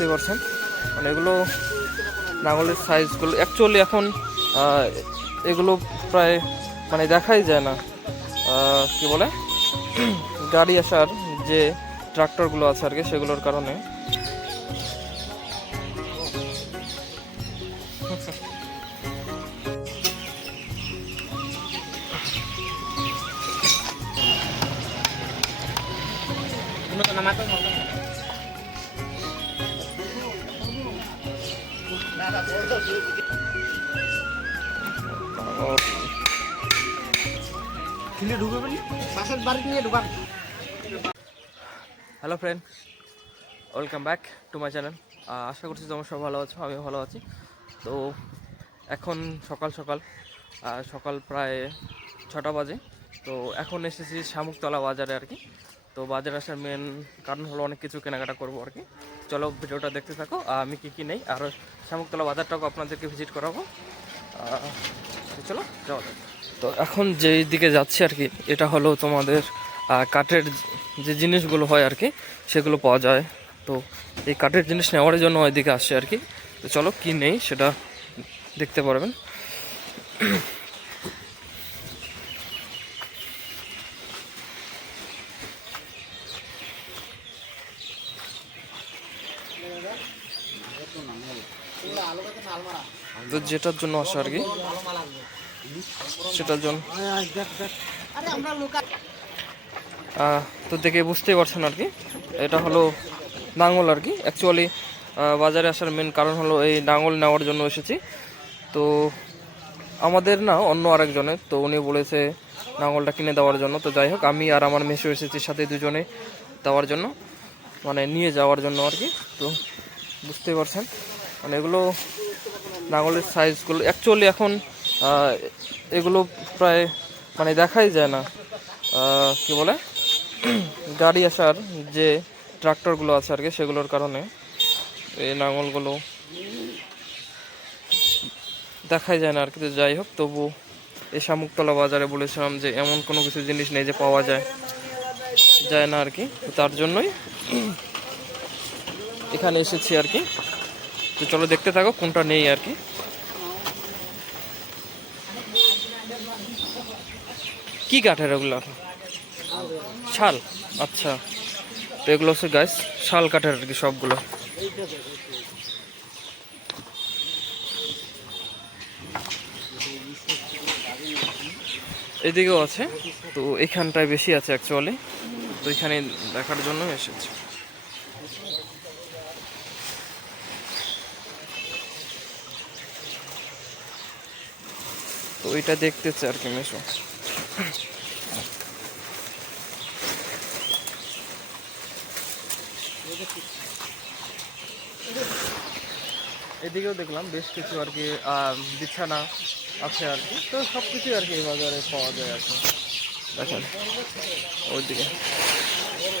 বুঝতেই পারছেন। মানে এগুলো নাঙলের সাইজগুলো অ্যাকচুয়ালি এখন এগুলো প্রায় মানে দেখাই যায় না। কি বলে? গাড়ি আসার যে ট্রাক্টরগুলো আছে আর কি সেগুলোর কারণে। খিলে hello friend welcome back to my channel আশা করছি তোমার সব ভালো আছো আমিও ভালো আছি। তো এখন সকাল সকাল সকাল প্রায় ছটা বাজে। তো এখন এসেছি শামুকতলা বাজারে আর কি। তো বাজারে আসার মেন কারণ হলো অনেক কিছু কেনাকাটা করব আর কি। চলো ভিডিওটা দেখতে থাকো। আমি কী কী নেই, আর শামুকতলা বাজারটাও আপনাদেরকে ভিজিট করাবো। চলো, যাওয়া তো এখন যেই দিকে যাচ্ছি আর কি, এটা হলো তোমাদের কাঠের যে জিনিসগুলো হয় আর কি, সেগুলো পাওয়া যায়। তো এই কাঠের জিনিস নেওয়ার জন্য ওইদিকে আসছে আর কি। তো চলো, কী নেই সেটা দেখতে পারবেন। তো যেটার জন্য আসে আর কি। সেটার জন্য। তো দেখে বুঝতেই পারছেন আর কি। এটা হলো নাঙল আর কি। অ্যাকচুয়ালি বাজারে আসার মেন কারণ হলো এই নাঙল নেওয়ার জন্য এসেছি। তো আমাদের না, অন্য আরেকজনের, তো উনি বলেছে নাঙলটা কিনে দেওয়ার জন্য। তো যাই হোক, আমি আর আমার মেসো এসেছি সাথে দুজনে দেওয়ার জন্য মানে নিয়ে যাওয়ার জন্য আর কি। তো বুঝতেই পারছেন। মানে এগুলো নাঙলের সাইজগুলো অ্যাকচুয়ালি এখন এগুলো প্রায় মানে দেখাই যায় না। কি বলে? গাড়ি আসার যে ট্রাক্টরগুলো আছে আর কি, সেগুলোর কারণে এই নাঙলগুলো দেখাই যায় না আর কি। যাই হোক, তবু এই শামুকতলা বাজারে বলেছিলাম যে এমন কোনো কিছু জিনিস নেই যে পাওয়া যায় যায় না আর কি। তার জন্যই এখানে এসেছি আর কি। তো চলো দেখতে থাকো, কোনটা নেই আর কি। কি কাঠের ওগুলো শাল? আচ্ছা। তো এগুলো হচ্ছে গাছ শাল কাঠের আর কি সবগুলো। এদিকেও আছে, তো এখানটায় বেশি আছে অ্যাকচুয়ালি তো এখানে দেখার জন্য এসেছি। তো ওইটা দেখতেছে আর কি মেশো। এদিকেও দেখলাম বেশ কিছু আর কি বিছানা আছে আর কি। তো সব কিছুই আর কি এই বাজারে পাওয়া যায় আর কি। দেখেন ওইদিকে।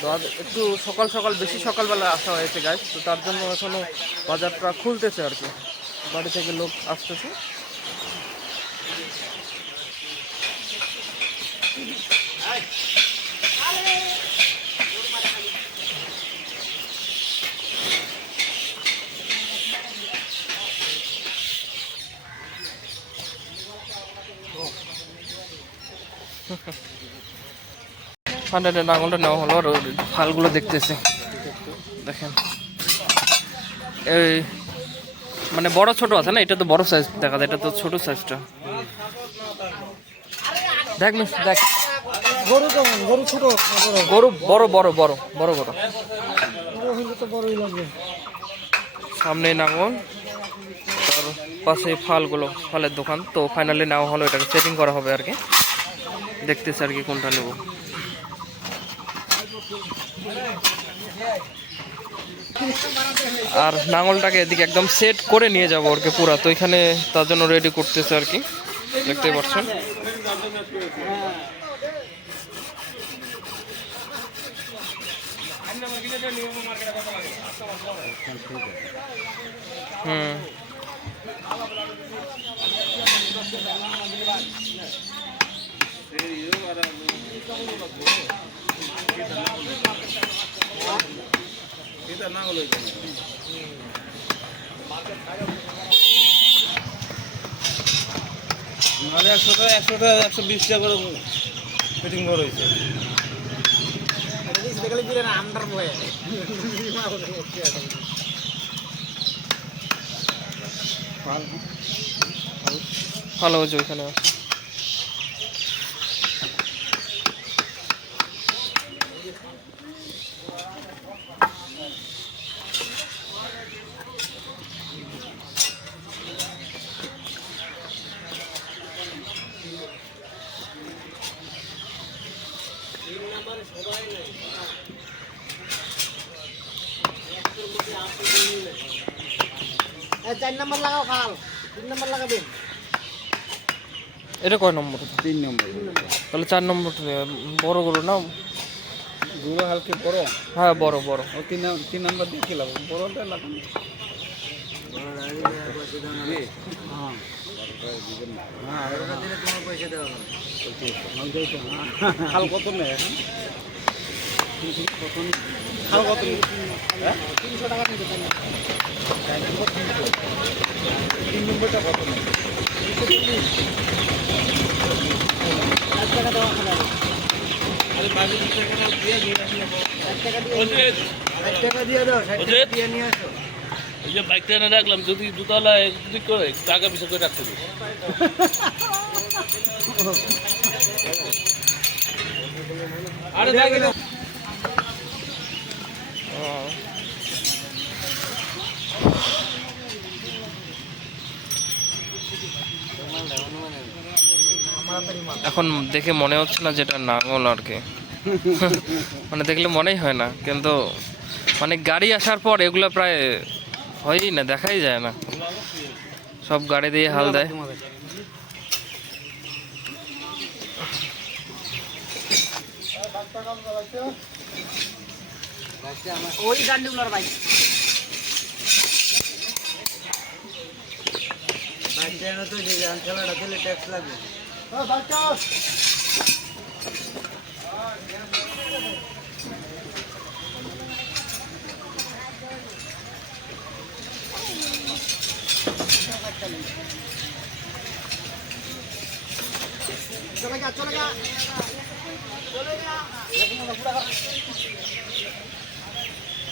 তো আজ একটু সকাল সকাল বেশি সকালবেলা আসা হয়েছে গাছ তো তার জন্য এখনও বাজারটা খুলতেছে আর কি। বাড়ি থেকে লোক আসতেছে। হান্ড্রেডের নাঙলটা নেওয়া হলো আর ফালগুলো দেখতেছে। দেখেন। এই মানে বড় ছোট আছে না? এটা তো বড় সাইজ দেখা যায় এটা তো ছোট সাইজটা দেখ দেখ। গরু কেমন? গরু ছোট গরু বড় বড় বড় বড় বড়। সামনে নাঙল তার পাশে ফালগুলো ফলের দোকান। তো ফাইনালি নেওয়া হলো এটাকে সেটিং করা হবে আর কি। দেখতেছি আর কি কোনটা নেব। আর নাঙলটাকে এদিকে একদম সেট করে নিয়ে যাব আর কি পুরা। তো এখানে তার জন্য রেডি করতেছে আর কি। দেখতে পাচ্ছেন। হুম। না হলো এখানে নাহলে একশোটা একশোটা, একশো বিশ টাকা করে ফিটিং করে হয়েছে আন্ডার বয়ে ভালো হয়েছে ওইখানে। চার নম্বর লাগাও খাল তিন নম্বর লাগাবেন এটা কয় নম্বর তিন নম্বর তাহলে চার নম্বর বড় গরু না গুঁড়ো হালকে বড় হ্যাঁ বড় বড় ও তিন তিন নম্বর দিয়ে কি লাগাবো বড়টা লাগানো কত নেই কত নেই হ্যাঁ তিনশো টাকা নিতে তিন নম্বরটা কত বাইকটা এনে রাখলাম যদি দুতলা একদিক করে টাকা পিছু করে রাখতে আরে। এখন দেখে মনে হচ্ছে না যেটা নাঙল আর কি। মানে দেখলে মনেই হয় না কিন্তু মানে গাড়ি আসার পর এগুলো প্রায় হয়ই না দেখাই যায় না। সব গাড়ি দিয়ে হাল দেয়। ওই ডান্ডিগুলোর বাইক চলে যা চলে যা চলে যা।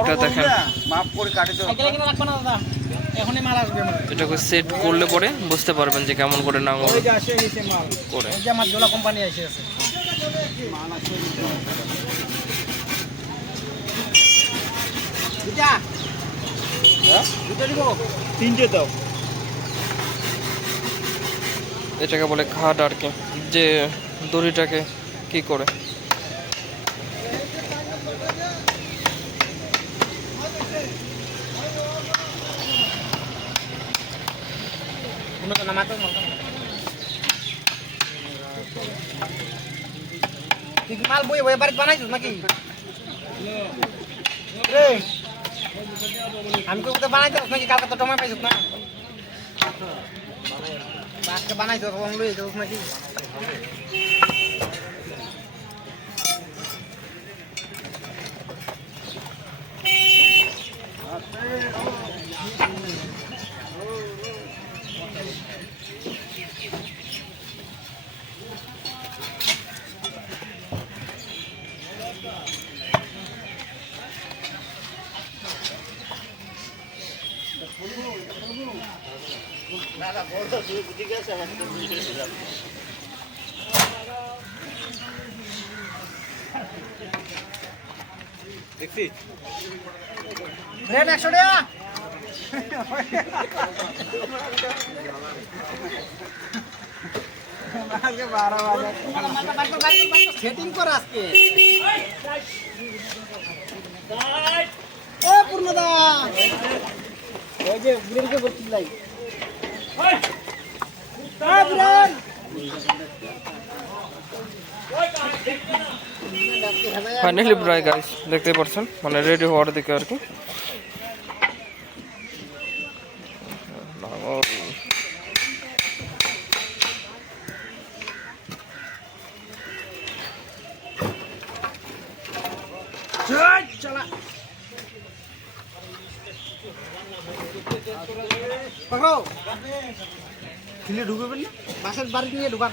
এটা দেখেন। মাপ করে এটাকে সেট করলে পরে বুঝতে পারবেন যে কেমন করে করে। আমার জোলা কোম্পানি এসে আছে। দুটা হ্যাঁ? তিনটে দাও। এটাকে বলে খাট আর কি। যে দড়িটাকে কি করে? উন্নত নামাতে তুই কি মাল বই বই বাড়িতে বানাইছিস নাকি রে আমি তো বানাইতে নাকি কালকে তো টমাই পাইছিস না আজকে বানাইছো কখন লই যাস নাকি দেখছিস একশো টাকা। সেটিং কর আজকে। ও পূর্ণদা। ওই যে বুড়েনকে বলছি লাই বুড়েন ফাইনালি প্রায় গাইস দেখতে পাচ্ছেন মানে রেডি হওয়ার দিকে আর কি লাঙল। পাকড়ো খিলে ঢুকবেন বাসের বাড়ি নিয়ে ঢুকান।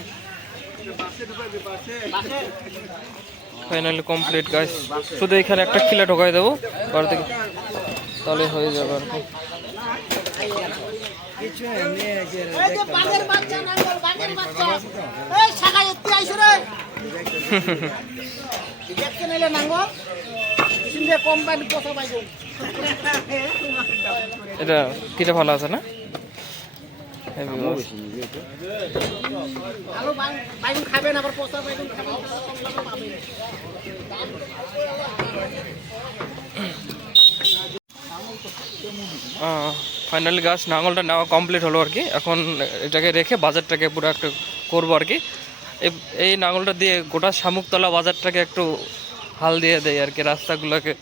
ফাইনালি কমপ্লিট গাইস শুধু এখানে একটা কিলা ঢোকাই দেবো ঘর থেকে। তাহলে হয়ে যাবে আর কি। এটা কিটা ভালো আছে না? খাবেন আবার পচা বাইগুন খাবেন তাহলে কম দামে পাবেন ফাইনালি গাছ নাঙলটা নেওয়া কমপ্লিট হলো আর কি। এখন এটাকে রেখে বাজারটাকে পুরো একটু করব আর কি। এই- এই নাঙলটা দিয়ে গোটা শামুকতলা বাজারটাকে একটু হাল দিয়ে দেয় আর কি রাস্তাগুলোকে।